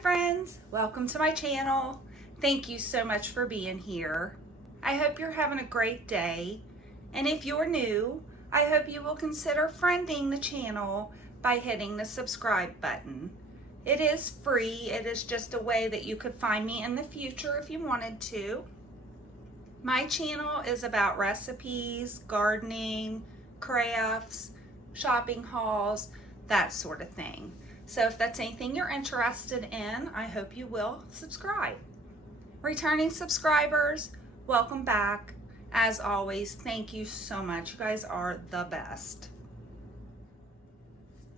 friends, welcome to my channel. Thank you so much for being here. I hope you're having a great day, and if you're new, I hope you will consider friending the channel by hitting the subscribe button. It is free. It is just a way that you could find me in the future if you wanted to. My channel is about recipes, gardening, crafts, shopping hauls, that sort of thing. So if that's anything you're interested in, I hope you will subscribe. Returning subscribers, welcome back. As always, thank you so much. You guys are the best.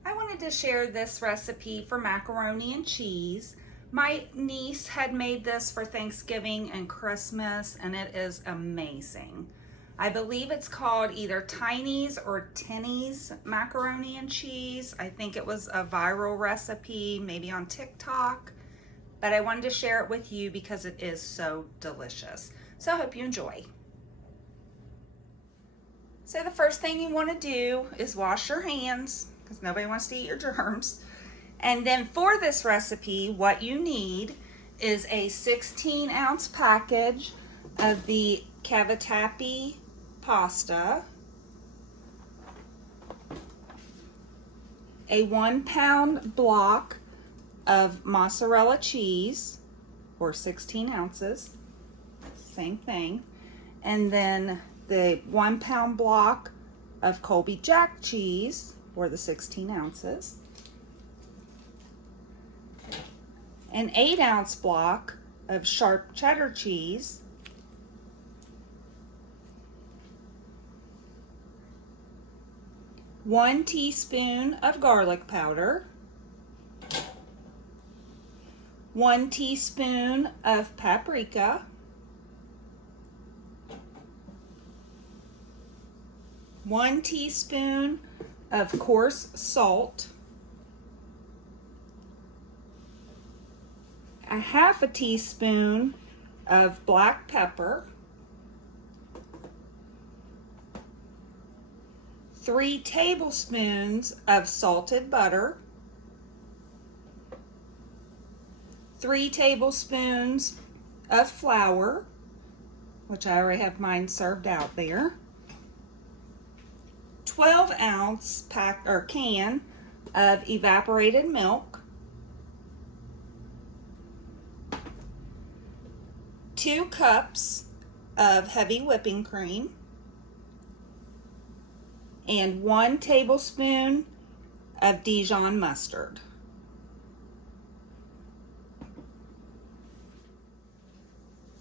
I wanted to share this recipe for macaroni and cheese. My niece had made this for Thanksgiving and Christmas, and it is amazing. I believe it's called either Tini's or Tini's macaroni and cheese. I think it was a viral recipe, maybe on TikTok, but I wanted to share it with you because it is so delicious. So I hope you enjoy. So the first thing you want to do is wash your hands because nobody wants to eat your germs. And then for this recipe, what you need is a 16-ounce package of the cavatappi pasta, a 1-pound block of mozzarella cheese, or 16 ounces, same thing, and then the 1-pound block of Colby Jack cheese, or the 16 ounces, an 8-ounce block of sharp cheddar cheese, one teaspoon of garlic powder, 1 teaspoon of paprika, 1 teaspoon of coarse salt, a half a teaspoon of black pepper, 3 tablespoons of salted butter, 3 tablespoons of flour, which I already have mine served out there, 12-ounce pack or can of evaporated milk, 2 cups of heavy whipping cream, and 1 tablespoon of Dijon mustard.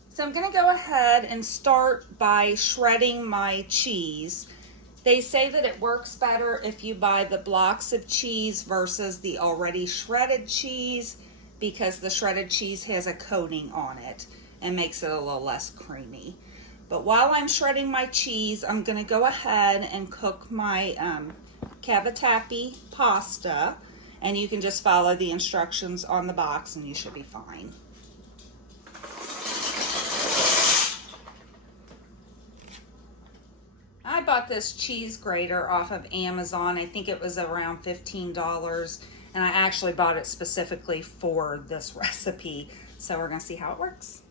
So I'm going to go ahead and start by shredding my cheese. They say that it works better if you buy the blocks of cheese versus the already shredded cheese because the shredded cheese has a coating on it and makes it a little less creamy. But while I'm shredding my cheese, I'm going to go ahead and cook my cavatappi pasta, and you can just follow the instructions on the box and you should be fine. I bought this cheese grater off of Amazon. I think it was around $15, and I actually bought it specifically for this recipe. So we're going to see how it works.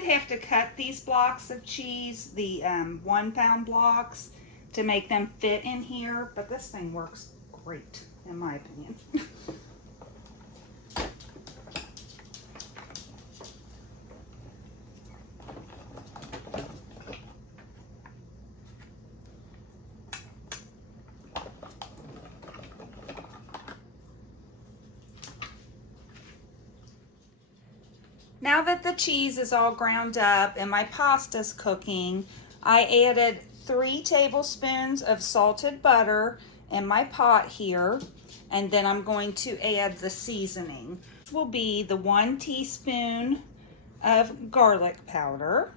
Have to cut these blocks of cheese, the 1-pound blocks, to make them fit in here, but this thing works great in my opinion. Now that the cheese is all ground up and my pasta's cooking, I added 3 tablespoons of salted butter in my pot here, and then I'm going to add the seasoning. This will be the 1 teaspoon of garlic powder.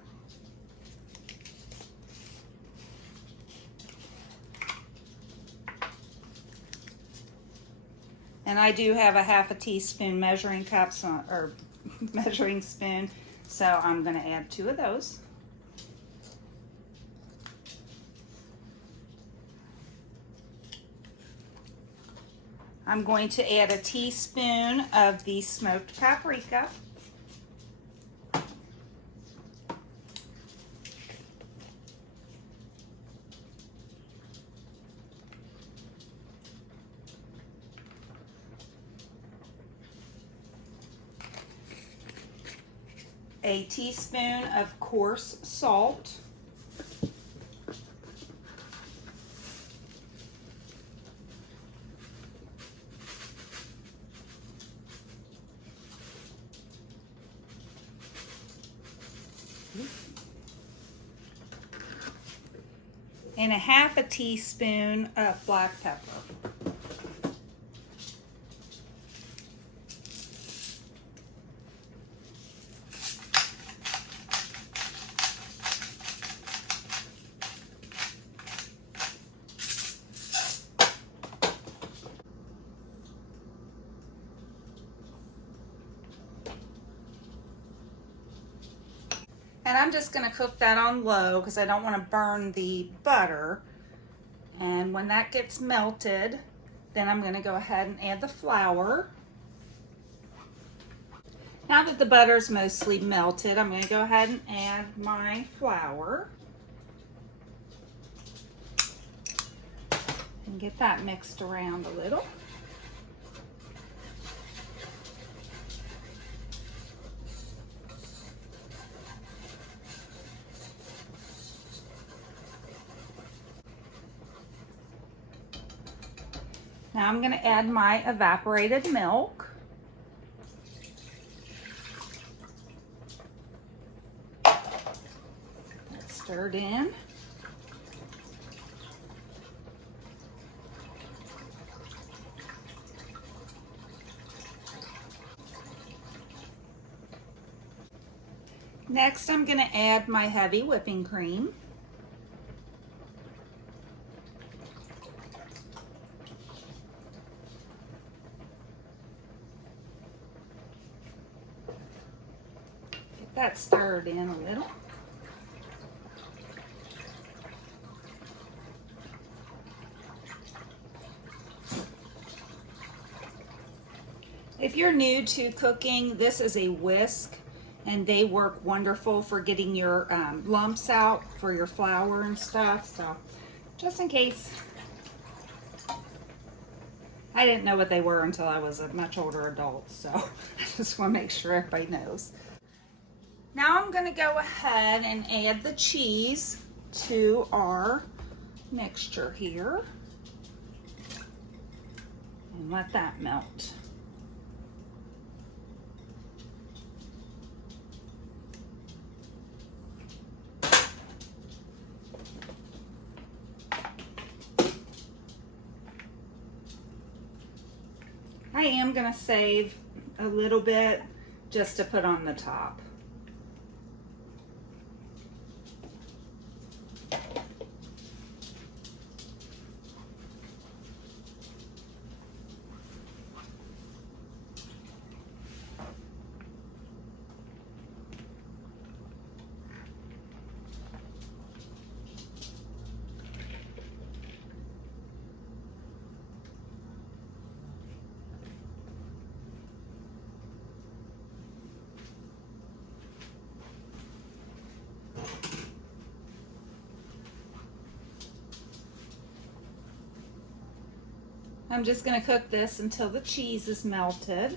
And I do have a 1/2 teaspoon measuring cups or measuring spoon, so I'm going to add 2 of those. I'm going to add a teaspoon of the smoked paprika. A teaspoon of coarse salt. And a 1/2 teaspoon of black pepper. And I'm just going to cook that on low because I don't want to burn the butter. And when that gets melted, then I'm going to go ahead and add the flour. Now that the butter's mostly melted, I'm going to go ahead and add my flour. And get that mixed around a little. Now I'm going to add my evaporated milk. That's stirred in. Next, I'm going to add my heavy whipping cream. Get that stirred in a little. If you're new to cooking, this is a whisk, and they work wonderful for getting your lumps out for your flour and stuff. So just in case. I didn't know what they were until I was a much older adult, so I just want to make sure everybody knows. Now I'm going to go ahead and add the cheese to our mixture here and let that melt. I am going to save a little bit just to put on the top. I'm just going to cook this until the cheese is melted.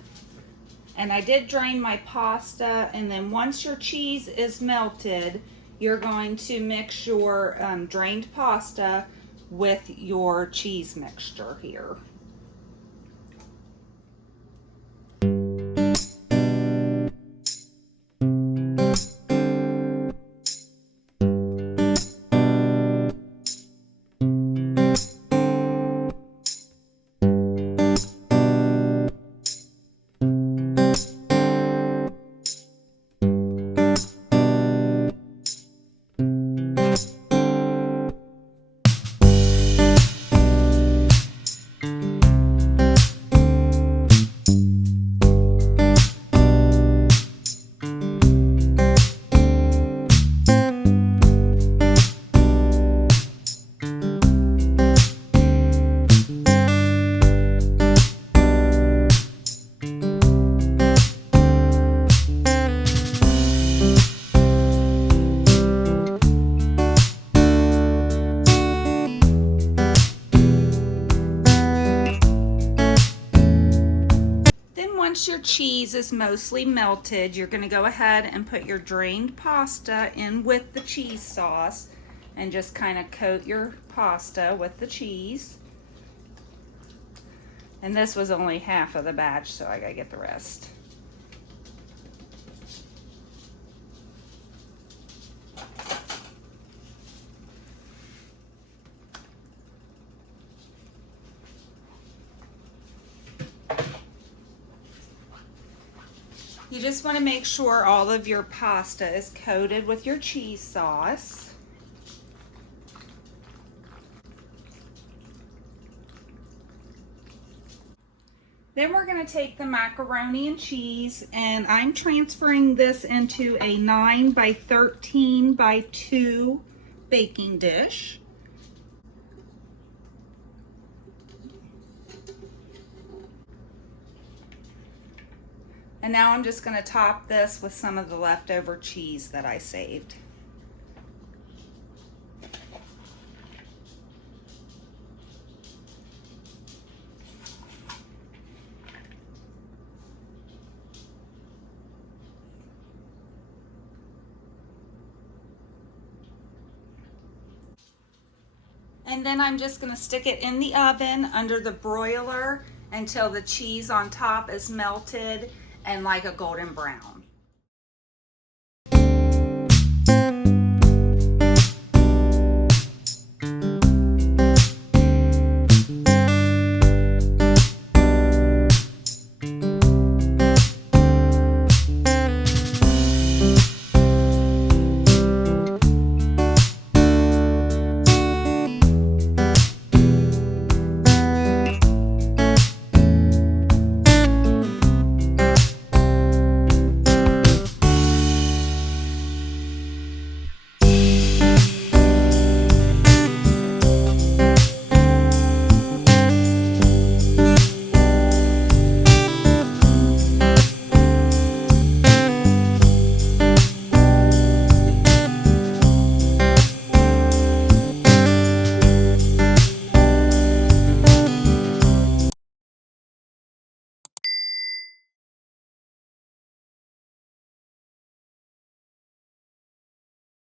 And I did drain my pasta, and then once your cheese is melted, you're going to mix your drained pasta with your cheese mixture here. once your cheese is mostly melted, you're going to go ahead and put your drained pasta in with the cheese sauce and just kind of coat your pasta with the cheese. And this was only half of the batch, so I gotta get the rest. You just want to make sure all of your pasta is coated with your cheese sauce. Then we're going to take the macaroni and cheese, and I'm transferring this into a 9 by 13 by 2 baking dish. And now I'm just going to top this with some of the leftover cheese that I saved. And then I'm just going to stick it in the oven under the broiler until the cheese on top is melted and like a golden brown.